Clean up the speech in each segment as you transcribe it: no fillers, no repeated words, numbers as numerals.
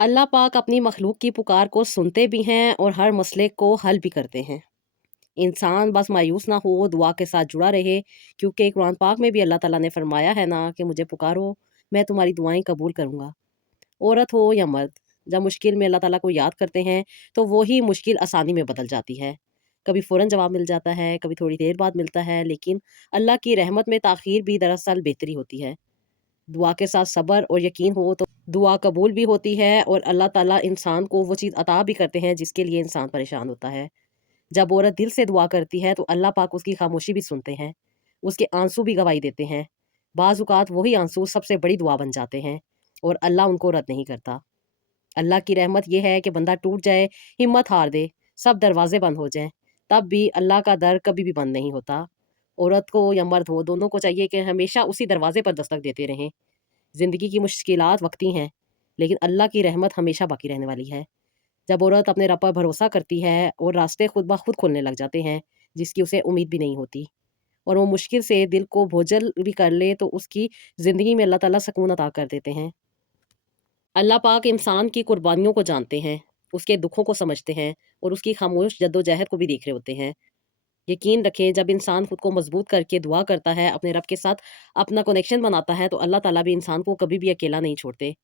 अल्लाह पाक अपनी मखलूक की पुकार को सुनते भी हैं और हर मसले को हल भी करते हैं। इंसान बस मायूस ना हो, दुआ के साथ जुड़ा रहे, क्योंकि कुरान पाक में भी अल्लाह ताला ने फरमाया है ना कि मुझे पुकारो, मैं तुम्हारी दुआएं कबूल करूंगा। औरत हो या मर्द, जब मुश्किल में अल्लाह ताला को याद करते हैं तो वही मुश्किल आसानी में बदल जाती है। कभी फ़ौरन जवाब मिल जाता है, कभी थोड़ी देर बाद मिलता है, लेकिन अल्लाह की रहमत में ताख़ीर भी दरअसल बेहतरी होती है। दुआ के साथ सब्र और यकीन हो तो दुआ कबूल भी होती है और अल्लाह ताला इंसान को वो चीज़ अता भी करते हैं जिसके लिए इंसान परेशान होता है। जब औरत दिल से दुआ करती है तो अल्लाह पाक उसकी खामोशी भी सुनते हैं, उसके आंसू भी गवाही देते हैं। बाज़ औक़ात वही आंसू सबसे बड़ी दुआ बन जाते हैं और अल्लाह उनको रद्द नहीं करता। अल्लाह की रहमत ये है कि बंदा टूट जाए, हिम्मत हार दे, सब दरवाज़े बंद हो जाएँ, तब भी अल्लाह का दर कभी भी बंद नहीं होता। औरत को या मर्द हो, दोनों को चाहिए कि हमेशा उसी दरवाज़े पर दस्तक देते रहें। ज़िंदगी की मुश्किलात वक़्ती हैं, लेकिन अल्लाह की रहमत हमेशा बाकी रहने वाली है। जब औरत अपने रब पर भरोसा करती है और रास्ते खुद ब खुद खुलने लग जाते हैं, जिसकी उसे उम्मीद भी नहीं होती, और वो मुश्किल से दिल को बोझल भी कर ले, तो उसकी ज़िंदगी में अल्लाह ताला सुकून अता कर देते हैं। अल्लाह पाक इंसान की कुर्बानियों को जानते हैं, उसके दुखों को समझते हैं और उसकी खामोश जद्दोजहद को भी देख रहे होते हैं। यकीन रखें, जब इंसान खुद को मजबूत करके दुआ करता है, अपने रब के साथ अपना कनेक्शन बनाता है, तो अल्लाह ताला भी इंसान को कभी भी अकेला नहीं छोड़ते।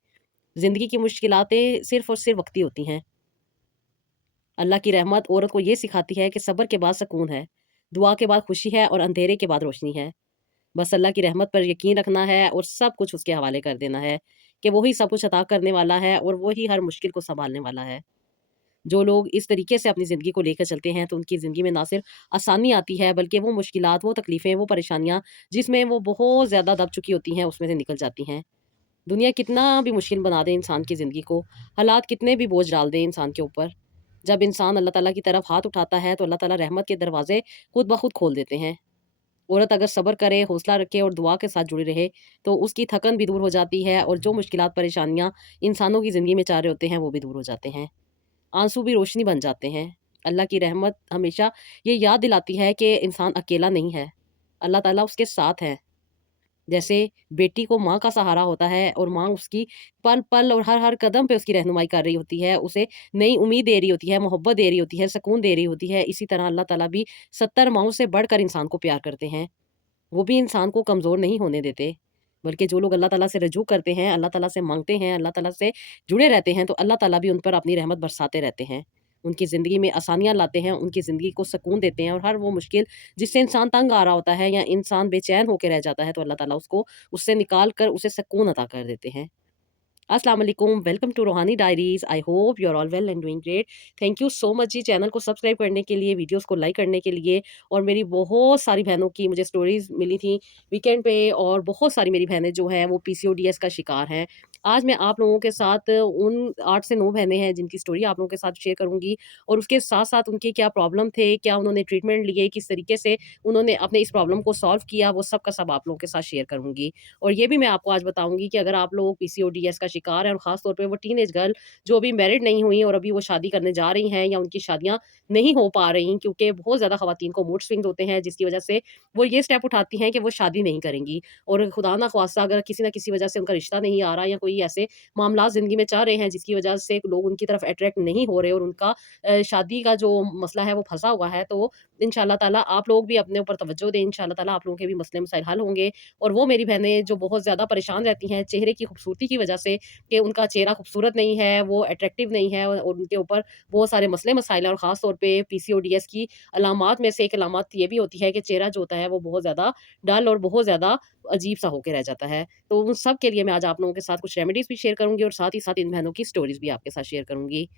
ज़िंदगी की मुश्किलातें सिर्फ़ और सिर्फ़ वक़्ती होती हैं। अल्लाह की रहमत औरत को ये सिखाती है कि सब्र के बाद सुकून है, दुआ के बाद खुशी है और अंधेरे के बाद रोशनी है। बस अल्लाह की रहमत पर यकीन रखना है और सब कुछ उसके हवाले कर देना है कि वो ही सब कुछ अता करने वाला है और वो ही हर मुश्किल को सँभालने वाला है। जो लोग इस तरीके से अपनी ज़िंदगी को लेकर चलते हैं, तो उनकी ज़िंदगी में ना सिर्फ़ आसानी आती है, बल्कि वो मुश्किलात, वो तकलीफ़ें, वो परेशानियाँ जिसमें वो बहुत ज़्यादा दब चुकी होती हैं, उसमें से निकल जाती हैं। दुनिया कितना भी मुश्किल बना दे इंसान की ज़िंदगी को, हालात कितने भी बोझ डाल दें इंसान के ऊपर, जब इंसान अल्लाह ताला की तरफ हाथ उठाता है, तो अल्लाह ताला रहमत के दरवाज़े खुद ब खुद खोल देते हैं। औरत अगर सब्र करे, हौसला रखे और दुआ के साथ जुड़ी रहे, तो उसकी थकन भी दूर हो जाती है और जो मुश्किलात, परेशानियाँ इंसानों की ज़िंदगी में चाह रहे होते हैं, वो भी दूर हो जाते हैं। आंसू भी रोशनी बन जाते हैं। अल्लाह की रहमत हमेशा ये याद दिलाती है कि इंसान अकेला नहीं है, अल्लाह ताला उसके साथ है। जैसे बेटी को माँ का सहारा होता है और माँ उसकी पल-पल और हर-हर कदम पे उसकी रहनुमाई कर रही होती है, उसे नई उम्मीद दे रही होती है, मोहब्बत दे रही होती है, सुकून दे रही होती है। इसी तरह अल्लाह ताला भी 70 माँओं से बढ़कर इंसान को प्यार करते हैं। वो भी इंसान को कमज़ोर नहीं होने देते, बल्कि जो लोग अल्लाह ताला से रुजू करते हैं, अल्लाह ताला से माँगते हैं, अल्लाह ताला से जुड़े रहते हैं, तो अल्लाह ताला भी उन पर अपनी रहमत बरसाते रहते हैं। उनकी ज़िंदगी में आसानियाँ लाते हैं, उनकी ज़िंदगी को सुकून देते हैं और हर वो मुश्किल जिससे इंसान तंग आ रहा होता है या इंसान बेचैन होके रह जाता है, तो अल्लाह ताला उसको उससे निकाल कर उसे सुकून अता कर देते हैं। अस्सलाम वालेकुम, welcome to Roohani diaries. I hope you are all well and doing great. Thank you so much ji, channel को सब्सक्राइब करने के लिए, वीडियोज़ को लाइक करने के लिए। और मेरी बहुत सारी बहनों की मुझे स्टोरीज़ मिली थी वीकेंड पे, और बहुत सारी मेरी बहनें जो हैं वो पीसीओडीएस का शिकार हैं। आज मैं आप लोगों के साथ उन 8 से 9 बहनें हैं जिनकी स्टोरी आप लोगों के साथ शेयर करूँगी, और उसके साथ-साथ उनके क्या प्रॉब्लम थे, क्या उन्होंने ट्रीटमेंट लिए, किस तरीके से उन्होंने अपने इस प्रॉब्लम को सॉल्व किया, वो सब का सब आप लोगों के साथ शेयर करूँगी। और ये भी मैं आपको आज बताऊँगी कि अगर आप लोग पीसीओडीएस का शिकार हैं, और ख़ास तौर पे वो टीनेज गर्ल जो अभी मैरिड नहीं हुई और अभी वो शादी करने जा रही हैं, या उनकी शादियाँ नहीं हो पा रही, क्योंकि बहुत ज़्यादा ख़वातीन को मूड स्विंग्स होते हैं, जिसकी वज़ह से वो ये स्टेप उठाती हैं कि वो शादी नहीं करेंगी। और खुदा ना ख़वास्ता अगर किसी न किसी वज़ह से उनका रिश्ता नहीं आ रहा, या कोई ऐसे मामलात ज़िंदगी में चल रहे हैं जिसकी वज़ह से लोग उनकी तरफ अट्रैक्ट नहीं हो रहे, और उनका शादी का जो मसला है वो फँसा हुआ है, तो इंशाअल्लाह ताला आप लोग भी अपने ऊपर तवज्जो दें। इंशाअल्लाह ताला आप लोगों के भी मसले मसाइल हल होंगे। और वो मेरी बहनें जो बहुत ज़्यादा परेशान रहती हैं चेहरे की खूबसूरती की वजह से, कि उनका चेहरा खूबसूरत नहीं है, वो अट्रैक्टिव नहीं है, और उनके ऊपर बहुत सारे मसले मसाइल हैं, और ख़ास तौर पे पीसीओडीएस की अलामात में से एक अलामत ये भी होती है कि चेहरा जो होता है वो बहुत ज़्यादा डल और बहुत ज़्यादा अजीब-सा होके रह जाता है। तो उन सब के लिए मैं आज आप लोगों के साथ कुछ रेमेडीज़ भी शेयर करूँगी, और साथ ही साथ इन बहनों की स्टोरीज़ भी आपके साथ शेयर करूँगी।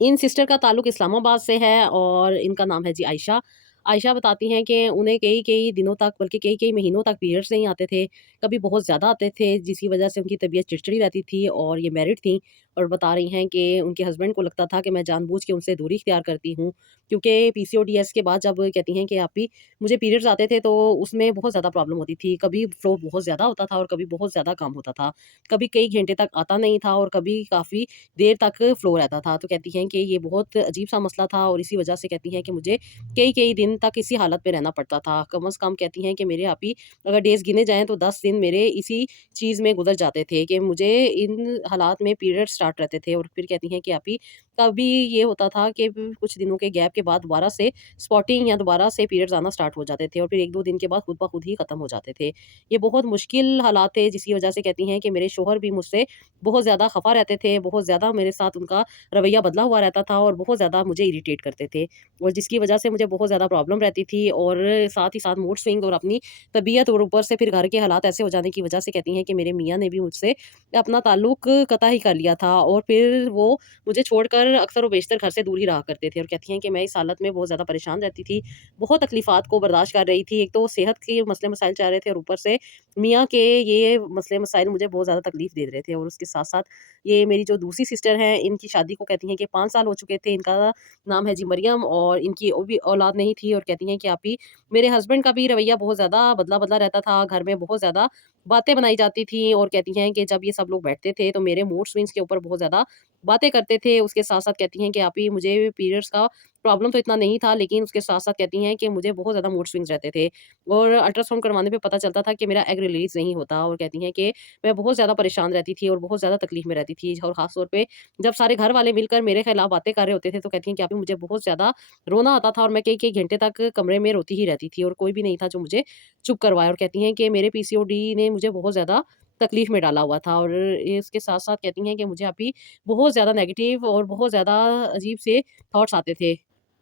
इन सिस्टर का ताल्लुक इस्लामाबाद से है, और इनका नाम है जी आयशा। आयशा बताती हैं कि उन्हें कई-कई दिनों तक, बल्कि कई-कई महीनों तक पीरियड्स नहीं आते थे। कभी बहुत ज़्यादा आते थे, जिसकी वज़ह से उनकी तबीयत चिड़चिड़ी रहती थी, और ये मैरिड थीं, और बता रही हैं कि उनके हस्बैंड को लगता था कि मैं जानबूझ के उनसे दूरी इख्तियार करती हूँ। क्योंकि पीसीओडीएस के बाद जब कहती हैं कि आप भी मुझे पीरियड्स आते थे, तो उसमें बहुत ज़्यादा प्रॉब्लम होती थी। कभी फ्लो बहुत ज़्यादा होता था और कभी बहुत ज़्यादा कम होता था। कभी कई घंटे तक आता नहीं था, और कभी काफ़ी देर तक फ्लो रहता था। तो कहती हैं कि ये बहुत अजीब-सा मसला था, और इसी वजह से कहती हैं कि मुझे कई-कई दिन तक इसी हालत में रहना पड़ता था। कम से कम कहती हैं कि मेरे आप ही अगर डेज़ गिने जाएँ, तो 10 दिन मेरे इसी चीज़ में गुज़र जाते थे कि मुझे इन हालात में पीरियड स्टार्ट स्टार्ट रहते थे, और फिर कहती हैं कि आप ही कभी ये होता था कि कुछ दिनों के गैप के बाद दोबारा से स्पॉटिंग या दोबारा से पीरियड्स आना स्टार्ट हो जाते थे, और फिर 1-2 दिन के बाद खुद ब खुद ही खत्म हो जाते थे। ये बहुत मुश्किल हालात थे, जिसकी वजह से कहती हैं कि मेरे शौहर भी मुझसे बहुत ज़्यादा खफ़ा रहते थे, बहुत ज़्यादा मेरे साथ उनका रवैया बदला हुआ रहता था और बहुत ज़्यादा मुझे इरिटेट करते थे, और जिसकी वजह से मुझे बहुत ज़्यादा प्रॉब्लम रहती थी, और साथ ही साथ मूड स्विंग और अपनी तबीयत, और ऊपर से फिर घर के हालात ऐसे हो जाने की वजह से कहती हैं कि मेरे मियाँ ने भी मुझसे अपना ताल्लुक कतई ही कर लिया था, और फिर वो मुझे छोड़कर अक्सर व बेशतर घर से दूर ही रहा करते थे, और कहती हैं कि मैं इस हालत में बहुत ज़्यादा परेशान रहती थी, बहुत तकलीफ़ात को बर्दाश्त कर रही थी। एक तो सेहत के मसले मसाइल चल रहे थे, और ऊपर से मियाँ के ये मसले मसाइल मुझे बहुत ज़्यादा तकलीफ़ दे रहे थे, और उसके साथ-साथ ये मेरी जो दूसरी सिस्टर हैं, इनकी शादी को कहती हैं कि 5 साल हो चुके थे। इनका नाम है जी मरियम, और इनकी भी औलाद नहीं थी, और कहती हैं कि आप ही मेरे हस्बैंड का भी रवैया बहुत ज़्यादा बदला-बदला रहता था, घर में बहुत ज़्यादा बातें बनाई जाती थी, और कहती हैं कि जब ये सब लोग बैठते थे तो मेरे मूड स्विंग्स के ऊपर बहुत ज़्यादा बातें करते थे। उसके साथ-साथ कहती हैं कि आप ही मुझे पीरियड्स का प्रॉब्लम तो इतना नहीं था, लेकिन उसके साथ-साथ कहती हैं कि मुझे बहुत ज़्यादा मूड स्विंग्स रहते थे, और अल्ट्रासाउंड करवाने पे पता चलता था कि मेरा एग रिलीज़ नहीं होता, और कहती हैं कि मैं बहुत ज़्यादा परेशान रहती थी और बहुत ज़्यादा तकलीफ़ में रहती थी, और ख़ास तौर पे जब सारे घर वाले मिलकर मेरे खिलाफ बातें कर रहे होते थे, तो कहती हैं कि आप ही मुझे बहुत ज़्यादा रोना आता था, और मैं कई-कई घंटे तक कमरे में रोती ही रहती थी, और कोई भी नहीं था जो मुझे चुप करवाए, और कहती हैं कि मेरे पीसीओडी ने मुझे बहुत ज़्यादा तकलीफ़ में डाला हुआ था, और इसके साथ-साथ कहती हैं कि मुझे अभी बहुत ज़्यादा नेगेटिव और बहुत ज़्यादा अजीब से थॉट्स आते थे।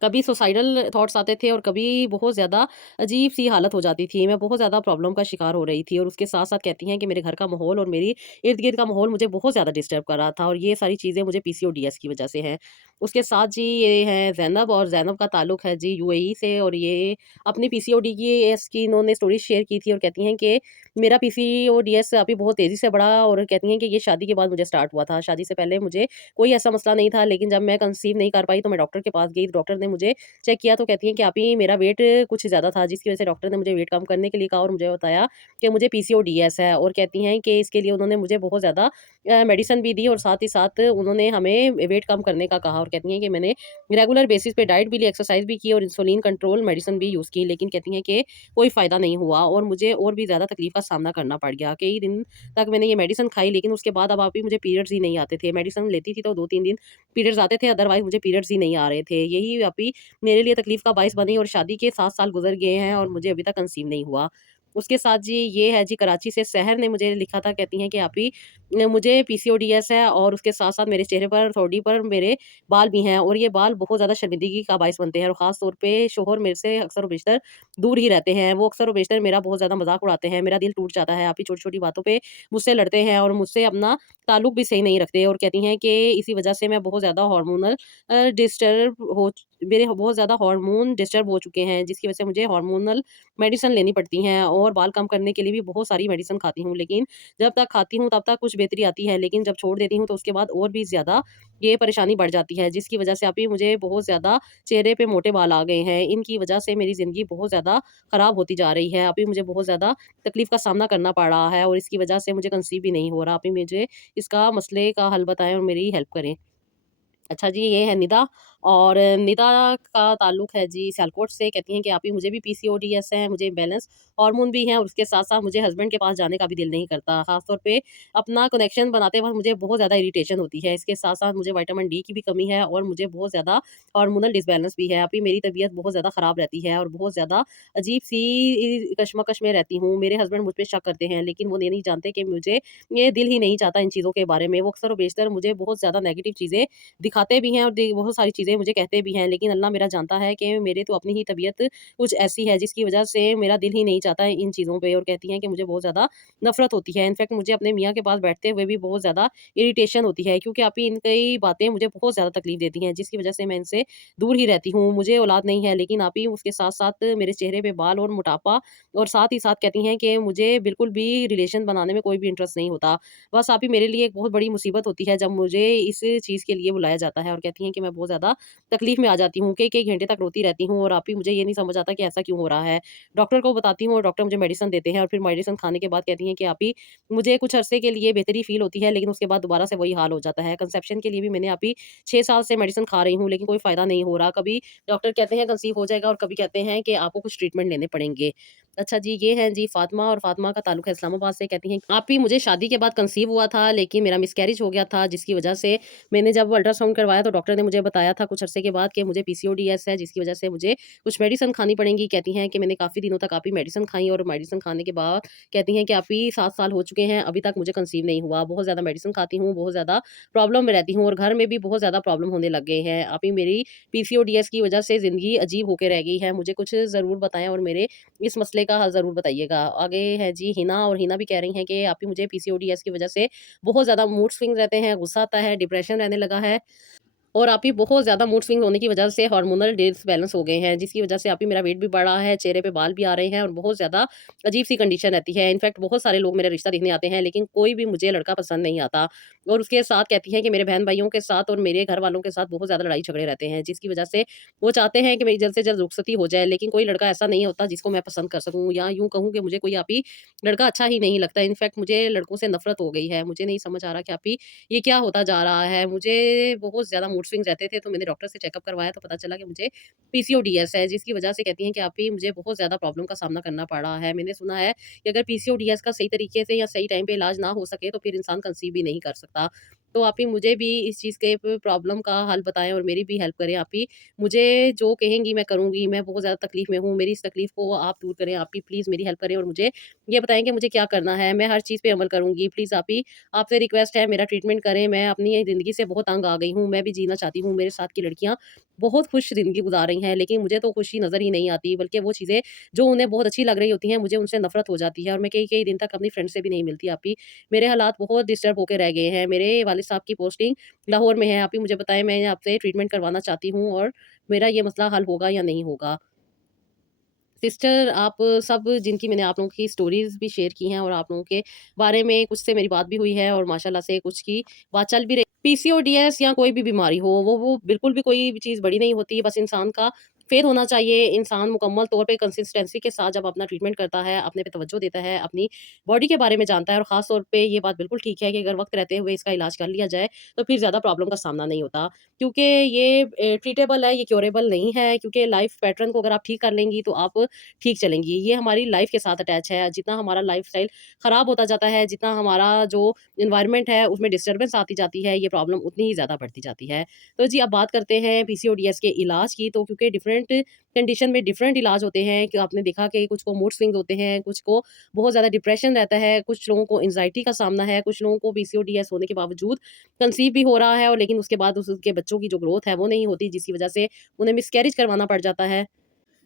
कभी सुसाइडल थॉट्स आते थे, और कभी बहुत ज़्यादा अजीब-सी हालत हो जाती थी। मैं बहुत ज़्यादा प्रॉब्लम का शिकार हो रही थी, और उसके साथ-साथ कहती हैं कि मेरे घर का माहौल और मेरी इर्द-गिर्द का माहौल मुझे बहुत ज़्यादा डिस्टर्ब कर रहा था, और ये सारी चीज़ें मुझे पीसीओडीएस की वजह से हैं। उसके साथ जी ये हैं ज़ैनब, और ज़ैनब का ताल्लुक है जी यूएई से, और ये अपनी पीसीओडीएस की इन्होंने स्टोरी शेयर की थी, और कहती हैं कि मेरा पीसीओडीएस अभी बहुत तेज़ी से बढ़ा, और कहती हैं कि ये शादी के बाद मुझे स्टार्ट हुआ था। शादी से पहले मुझे कोई ऐसा मसला नहीं था, लेकिन जब मैं कंसीव नहीं कर पाई तो मैं डॉक्टर के पास गई। डॉक्टर ने मुझे चेक किया, तो कहती हैं कि आप ही मेरा वेट कुछ ज़्यादा था, जिसकी वजह से डॉक्टर ने मुझे वेट कम करने के लिए कहा, और मुझे बताया कि मुझे पीसीओडीएस है, और कहती हैं कि इसके लिए उन्होंने मुझे बहुत ज़्यादा मेडिसिन भी दी, और साथ ही साथ उन्होंने हमें वेट कम करने का कहा, और कहती हैं कि मैंने रेगुलर बेसिस पे डाइट भी ली, एक्सरसाइज भी की, और इंसुलिन कंट्रोल मेडिसिन भी यूज़ की, लेकिन कहती हैं कि कोई फ़ायदा नहीं हुआ, और मुझे और भी ज़्यादा तकलीफ़ का सामना करना पड़ गया। कई दिन तक मैंने ये मेडिसिन खाई, लेकिन उसके बाद अब आप ही मुझे पीरियड्स ही नहीं आते थे। मेडिसिन लेती थी तो 2-3 दिन पीरियड्स आते थे, अदरवाइज़ मुझे पीरियड्स ही नहीं आ रहे थे। यही आप ही मेरे लिए तकलीफ़ का बाइस बनी, और शादी के 7 साल गुज़र गए हैं, और मुझे अभी तक कंसीव नहीं हुआ। उसके साथ जी ये है जी कराची से सहर ने मुझे लिखा था, कहती हैं कि आप ही मुझे पीसीओडीएस है, और उसके साथ-साथ मेरे चेहरे पर, ठोड़ी पर मेरे बाल भी हैं, और ये बाल बहुत ज़्यादा शर्मिंदगी का बाइस बनते हैं, और ख़ास तौर पे शौहर मेरे से अक्सर व बेशतर दूर ही रहते हैं। वो अक्सर व बेशतर मेरा बहुत ज़्यादा मज़ाक उड़ाते हैं, मेरा दिल टूट जाता है। आप ही छोटी-छोटी बातों पे मुझसे लड़ते हैं, और मुझसे अपना ताल्लुक भी सही नहीं रखते, और कहती हैं कि इसी वजह से मैं बहुत ज़्यादा हार्मोनल डिस्टर्ब हो मेरे बहुत ज़्यादा हार्मोन डिस्टर्ब हो चुके हैं, जिसकी वजह से मुझे हार्मोनल मेडिसिन लेनी पड़ती हैं, और बाल कम करने के लिए भी बहुत सारी मेडिसिन खाती हूँ, लेकिन जब तक खाती हूँ तब तक कुछ बेहतरी आती है, लेकिन जब छोड़ देती हूँ तो उसके बाद और भी ज़्यादा ये परेशानी बढ़ जाती है, जिसकी वजह से अभी मुझे बहुत ज़्यादा चेहरे पे मोटे बाल आ गए हैं। इनकी वजह से मेरी ज़िंदगी बहुत ज़्यादा ख़राब होती जा रही है। अभी मुझे बहुत ज़्यादा तकलीफ़ का सामना करना पड़ रहा है, और इसकी वजह से मुझे कंसीव भी नहीं हो रहा। अभी मुझे इसका मसले का हल बताएँ और मेरी हेल्प करें। अच्छा जी, ये है निदा, और निदा का ताल्लुक है जी सियालकोट से। कहती हैं कि आप ही मुझे भी पीसीओडीएस है, मुझे इम्बैलेंस हार्मोन भी हैं, और उसके साथ-साथ मुझे हस्बैंड के पास जाने का भी दिल नहीं करता। ख़ास तौर पे अपना कनेक्शन बनाते वक़्त मुझे बहुत ज़्यादा इरिटेशन होती है। इसके साथ-साथ मुझे विटामिन डी की भी कमी है, और मुझे बहुत ज़्यादा हार्मोनल डिसबैलेंस भी है। अभी मेरी तबीयत बहुत ज़्यादा ख़राब रहती है, और बहुत ज़्यादा अजीब-सी कशमकश में रहती हूँ। मेरे हस्बैंड मुझ पे शक करते हैं, लेकिन वो ये नहीं जानते कि मुझे ये दिल ही नहीं चाहता इन चीज़ों के बारे में। वो अक्सर व बेशतर मुझे बहुत ज़्यादा नेगेटिव चीज़ें दिखाते भी हैं, और बहुत सारी चीज़ें मुझे कहते भी हैं, लेकिन अल्लाह मेरा जानता है कि मेरे तो अपनी ही तबीयत कुछ ऐसी है, जिसकी वजह से मेरा दिल ही नहीं चाहता है इन चीज़ों पे, और कहती हैं कि मुझे बहुत ज़्यादा नफ़रत होती है। इनफैक्ट मुझे अपने मियाँ के पास बैठते हुए भी बहुत ज़्यादा इरिटेशन होती है, क्योंकि आप ही इनकी बातें मुझे बहुत ज़्यादा तकलीफ़ देती हैं, जिसकी वजह से मैं इनसे दूर ही रहती हूँ। मुझे औलाद नहीं है, लेकिन आप ही उसके साथ-साथ मेरे चेहरे पे बाल और मोटापा, और साथ ही साथ कहती हैं कि मुझे बिल्कुल भी रिलेशन बनाने में कोई भी इंटरेस्ट नहीं होता। बस आप ही मेरे लिए एक बहुत बड़ी मुसीबत होती है जब मुझे इस चीज़ के लिए बुलाया जाता है, और कहती हैं कि मैं बहुत ज़्यादा तकलीफ़ में आ जाती हूँ, कई-कई घंटे तक रोती रहती हूँ, और आप ही मुझे ये नहीं समझ आता कि ऐसा क्यों हो रहा है। डॉक्टर को बताती हूँ, और डॉक्टर मुझे मेडिसिन देते हैं, और फिर मेडिसिन खाने के बाद कहती हैं कि आप ही मुझे कुछ अरसे के लिए बेहतरी फ़ील होती है, लेकिन उसके बाद दोबारा से वही हाल हो जाता है। कंसेप्शन के लिए भी मैंने आप ही 6 साल से मेडिसिन खा रही हूँ, लेकिन कोई फ़ायदा नहीं हो रहा। कभी डॉक्टर कहते हैं कंसीव हो जाएगा, और कभी कहते हैं कि आपको कुछ ट्रीटमेंट लेने पड़ेंगे। अच्छा जी, ये हैं जी फ़ातिमा और फ़ातिमा का ताल्लुक है इस्लामाबाद से। कहती हैं, "आप ही मुझे शादी के बाद कंसीव हुआ था, लेकिन मेरा मिसकैरेज हो गया था, जिसकी वजह से मैंने जब अल्ट्रासाउंड करवाया तो डॉक्टर ने मुझे बताया था कुछ अरसे के बाद कि मुझे पीसीओडीएस है, जिसकी वजह से मुझे कुछ मेडिसिन खानी पड़ेंगी।" कहती हैं कि मैंने काफ़ी दिनों तक आप ही मेडिसिन खाई और मेडिसिन खाने के बाद कहती हैं कि आप ही 7 साल हो चुके हैं, अभी तक मुझे कंसीव नहीं हुआ। बहुत ज़्यादा मेडिसिन खाती हूँ, बहुत ज़्यादा प्रॉब्लम में रहती हूँ और घर में भी बहुत ज़्यादा प्रॉब्लम होने लग गए हैं। आप ही मेरी पीसीओडीएस की वजह से ज़िंदगी अजीब होके रह गई है। मुझे कुछ ज़रूर बताएँ और मेरे इस मसले का हल ज़रूर बताइएगा। आगे है जी हिना, और हिना भी कह रही हैं कि आप ही मुझे पीसीओडीएस की वज़ह से बहुत ज़्यादा मूड स्विंग रहते हैं, गुस्सा आता है, डिप्रेशन रहने लगा है। और आप ही बहुत ज़्यादा मूड स्विंग होने की वजह से हार्मोनल डिसबैलेंस हो गए हैं, जिसकी वजह से आप ही मेरा वेट भी बढ़ा है, चेहरे पे बाल भी आ रहे हैं और बहुत ज़्यादा अजीब-सी कंडीशन रहती है। इनफैक्ट बहुत सारे लोग मेरा रिश्ता देखने आते हैं, लेकिन कोई भी मुझे लड़का पसंद नहीं आता। और उसके साथ कहती हैं कि मेरे बहन-भाइयों के साथ और मेरे घर वालों के साथ बहुत ज़्यादा लड़ाई-झगड़े रहते हैं, जिसकी वजह से वो चाहते हैं कि मेरी जल्द से जल्द रुखसती हो जाए, लेकिन कोई लड़का ऐसा नहीं होता जिसको मैं पसंद कर सकूँ, या यूँ कहूँ कि मुझे कोई आप ही लड़का अच्छा ही नहीं लगता। इनफैक्ट मुझे लड़कों से नफ़रत हो गई है। मुझे नहीं समझ आ रहा कि आप ही ये क्या होता जा रहा है? मुझे बहुत ज़्यादा मूड स्विंग्स रहते थे, तो मैंने डॉक्टर से चेकअप करवाया तो पता चला कि मुझे पीसीओडीएस है, जिसकी वजह से कहती हैं कि आप ही मुझे बहुत ज़्यादा प्रॉब्लम का सामना करना पड़ रहा है। मैंने सुना है कि अगर पीसीओडीएस का सही तरीके से या सही टाइम पे इलाज ना हो सके, तो फिर इंसान कंसीव भी नहीं कर सकता। तो आप ही मुझे भी इस चीज़ के प्रॉब्लम का हल बताएँ और मेरी भी हेल्प करें आप ही। मुझे जो कहेंगी मैं करूँगी, मैं बहुत ज़्यादा तकलीफ़ में हूँ, मेरी इस तकलीफ़ को आप दूर करें। आप ही प्लीज़ मेरी हेल्प करें और मुझे ये बताएँ कि मुझे क्या करना है? मैं हर चीज़ पे अमल करूँगी। प्लीज़ आप ही आपसे रिक्वेस्ट है, मेरा ट्रीटमेंट करें। मैं अपनी ये ज़िंदगी से बहुत तंग आ गई हूँ, मैं भी जीना चाहती हूँ। मेरे साथ की लड़कियाँ बहुत खुश ज़िंदगी गुज़ार रही हैं, लेकिन मुझे तो खुशी नज़र ही नहीं आती, बल्कि वो चीज़ें जो उन्हें बहुत अच्छी लग रही होती हैं, मुझे उनसे नफ़रत हो जाती है और मैं कई-कई दिन तक अपनी फ्रेंड से भी नहीं मिलती आप ही। मेरे हालात बहुत डिस्टर्ब होके रह गए हैं। मेरे वालिद साहब की पोस्टिंग लाहौर में है। आप ही मुझे बताएँ, मैं आपसे ट्रीटमेंट करवाना चाहती हूँ और मेरा ये मसला हल होगा या नहीं होगा? सिस्टर, आप सब जिनकी मैंने आप लोगों की स्टोरीज़ भी शेयर की हैं और आप लोगों के बारे में कुछ से मेरी बात भी हुई है और माशाल्लाह से कुछ की बात चल भी रही। पीसीओडीएस या कोई भी बीमारी हो, वो बिल्कुल भी कोई भी चीज़ बड़ी नहीं होती, बस इंसान का फ़ेथ होना चाहिए। इंसान मुकम्मल तौर पे कंसिस्टेंसी के साथ जब अपना ट्रीटमेंट करता है, अपने पे तवज्जो देता है, अपनी बॉडी के बारे में जानता है और ख़ास तौर पे ये बात बिल्कुल ठीक है कि अगर वक़्त रहते हुए इसका इलाज कर लिया जाए, तो फिर ज़्यादा प्रॉब्लम का सामना नहीं होता। क्योंकि ये ट्रीटेबल है, ये क्यूरेबल नहीं है, क्योंकि लाइफ़ पैटर्न को अगर आप ठीक कर लेंगी, तो आप ठीक चलेंगी। ये हमारी लाइफ़ के साथ अटैच है। जितना हमारा लाइफ़स्टाइल ख़राब होता जाता है, जितना हमारा जो एनवायरनमेंट है उसमें डिस्टर्बेंस आती जाती है, ये प्रॉब्लम उतनी ही ज़्यादा बढ़ती जाती है। तो जी, अब बात करते हैं पीसीओडीएस के इलाज की। तो क्योंकि डिफरेंट कंडीशन में डिफरेंट इलाज होते हैं, कि आपने देखा कि कुछ को मूड स्विंग्स होते हैं, कुछ को बहुत ज़्यादा डिप्रेशन रहता है, कुछ लोगों को एंग्ज़ायटी का सामना है, कुछ लोगों को पीसीओडीएस होने के बावजूद कंसीव भी हो रहा है और लेकिन उसके बाद उसके बच्चों की जो ग्रोथ है वो नहीं होती, जिसकी वज़ह से उन्हें मिसकैरेज करवाना पड़ जाता है।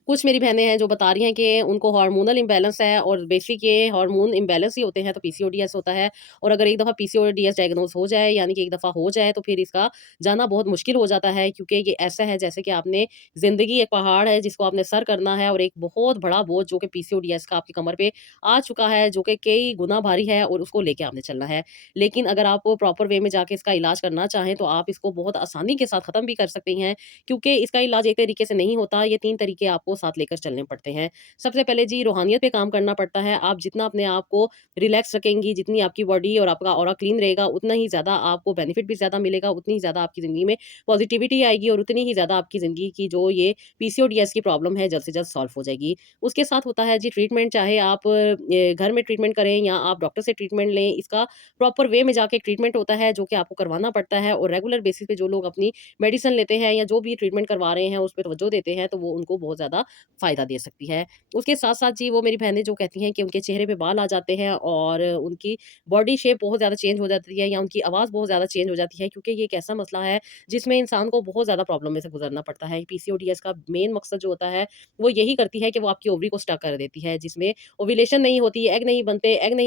कुछ मेरी बहनें हैं जो बता रही हैं कि उनको हार्मोनल इम्बैलेंस है और बेसिक ये हार्मोन इम्बैलेंस ही होते हैं तो पीसीओडीएस होता है। और अगर एक दफ़ा पीसीओडीएस डायग्नोज़ हो जाए, यानी कि एक दफ़ा हो जाए, तो फिर इसका जाना बहुत मुश्किल हो जाता है, क्योंकि ये ऐसा है जैसे कि आपने ज़िंदगी एक पहाड़ है जिसको आपने सर करना है और एक बहुत बड़ा बोझ जो कि पीसीओडीएस का आपकी कमर पे आ चुका है, जो कि कई गुना भारी है और उसको लेके आपने चलना है। लेकिन अगर आप प्रॉपर वे में जाके इसका इलाज करना चाहें, तो आप इसको बहुत आसानी के साथ ख़त्म भी कर सकती हैं, क्योंकि इसका इलाज एक तरीके से नहीं होता, ये 3 तरीके आपको साथ लेकर चलने पड़ते हैं। सबसे पहले जी रूहानियत पे काम करना पड़ता है। आप जितना अपने आप को रिलैक्स रखेंगी, जितनी आपकी बॉडी और आपका ऑरा क्लीन रहेगा, उतना ही ज़्यादा आपको बेनिफिट भी ज़्यादा मिलेगा, उतनी ही ज़्यादा आपकी ज़िंदगी में पॉजिटिविटी आएगी और उतनी ही ज़्यादा आपकी ज़िंदगी की जो ये पीसीओडीएस की प्रॉब्लम है, जल्द से जल्द सॉल्व हो जाएगी। उसके साथ होता है जी ट्रीटमेंट, चाहे आप घर में ट्रीटमेंट करें या आप डॉक्टर से ट्रीटमेंट लें, इसका प्रॉपर वे में जाके ट्रीटमेंट होता है, जो कि आपको करवाना पड़ता है और रेगुलर बेसिस पे जो लोग अपनी मेडिसिन लेते हैं या जो भी ट्रीटमेंट करवा रहे हैं उस पे तवज्जो देते हैं, तो वो उनको बहुत ज़्यादा फ़ायदा दे सकती है। उसके साथ-साथ जी वो मेरी बहनें जो कहती हैं कि उनके चेहरे पे बाल आ जाते हैं और उनकी बॉडी शेप बहुत ज़्यादा चेंज हो जाती है या उनकी आवाज़ बहुत ज़्यादा चेंज हो जाती है, क्योंकि ये एक ऐसा मसला है जिसमें इंसान को बहुत ज़्यादा प्रॉब्लम में से गुज़रना पड़ता है। पीसीओडीएस का मेन मकसद जो होता है, वो यही करती है कि वो आपकी ओवरी को स्टक कर देती है, जिसमें ओव्यूलेशन नहीं होती, एग नहीं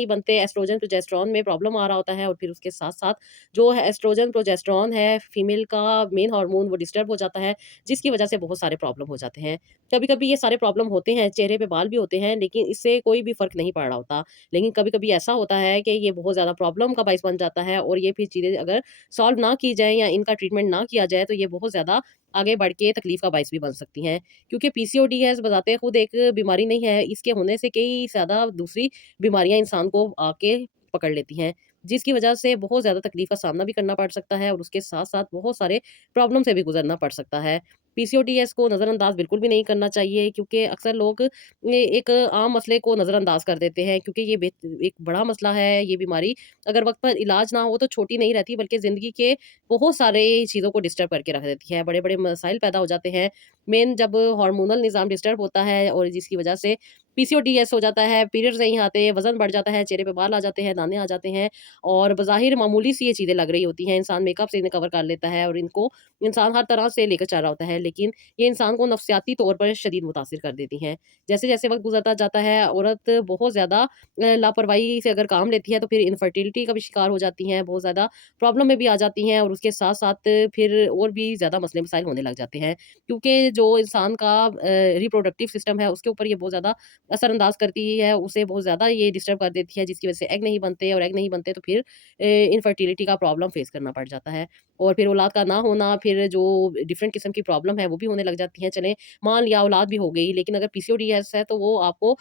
बनते, एस्ट्रोजन, प्रोजेस्टेरोन में प्रॉब्लम आ रहा होता है और फिर उसके साथ-साथ जो है एस्ट्रोजन, प्रोजेस्टेरोन है, फीमेल का मेन हार्मोन, वो डिस्टर्ब हो जाता है, जिसकी वजह से बहुत सारे प्रॉब्लम हो जाते हैं। कभी-कभी ये सारे प्रॉब्लम होते हैं, चेहरे पे बाल भी होते हैं, लेकिन इससे कोई भी फ़र्क नहीं पड़ रहा होता। लेकिन कभी-कभी ऐसा होता है कि ये बहुत ज़्यादा प्रॉब्लम का बाइस बन जाता है और ये फिर चीज़ें अगर सॉल्व ना की जाएँ या इनका ट्रीटमेंट ना किया जाए, तो ये बहुत ज़्यादा आगे बढ़ के तकलीफ़ का बाइस भी बन सकती हैं। क्योंकि पीसीओडीएस बज़ाते खुद एक बीमारी नहीं है, इसके होने से कई ज़्यादा दूसरी बीमारियाँ इंसान को आके पकड़ लेती हैं, जिसकी वजह से बहुत ज़्यादा तकलीफ़ का सामना भी करना पड़ सकता है और उसके साथ-साथ बहुत सारे प्रॉब्लम से भी गुज़रना पड़ सकता है। पीसीओडीएस को नज़रअंदाज बिल्कुल भी नहीं करना चाहिए, क्योंकि अक्सर लोग एक आम मसले को नज़रअंदाज कर देते हैं, क्योंकि ये एक बड़ा मसला है। ये बीमारी अगर वक्त पर इलाज ना हो तो छोटी नहीं रहती, बल्कि ज़िंदगी के बहुत सारे चीज़ों को डिस्टर्ब करके रख देती है। बड़े-बड़े मसाइल पैदा हो जाते हैं। मेन जब हार्मोनल निज़ाम डिस्टर्ब होता है और जिसकी वजह से पीसीओडीएस हो जाता है, पीरियड्स नहीं आते, वज़न बढ़ जाता है, चेहरे पे बाल आ जाते हैं, दाने आ जाते हैं और बज़ाहिर मामूली सी ये चीज़ें लग रही होती हैं। इंसान मेकअप से इन्हें कवर कर लेता है और इनको इंसान हर तरह से लेकर चल रहा होता है, लेकिन ये इंसान को नफ्सियाती तौर पर शदीद मुतासिर कर देती हैं। जैसे-जैसे वक़्त गुज़रता जाता है, औरत बहुत ज़्यादा लापरवाही से अगर काम लेती है, तो फिर इनफर्टिलिटी का भी शिकार हो जाती हैं, बहुत ज़्यादा प्रॉब्लम में भी आ जाती हैं और उसके साथ-साथ फिर और भी ज़्यादा मसले-मसाइल होने लग जाते हैं। क्योंकि जो इंसान का रिप्रोडक्टिव सिस्टम है, उसके ऊपर ये बहुत ज़्यादा असरअंदाज़ करती है, उसे बहुत ज़्यादा ये डिस्टर्ब कर देती है, जिसकी वजह से एग नहीं बनते और एग नहीं बनते तो फिर इनफर्टिलिटी का प्रॉब्लम फेस करना पड़ जाता है। और फिर औलाद का ना होना, फिर जो डिफरेंट किस्म की प्रॉब्लम है, वो भी होने लग जाती हैं। चलें, मान लिया औलाद भी हो गई, लेकिन अगर पीसीओडीएस है, तो वो आपको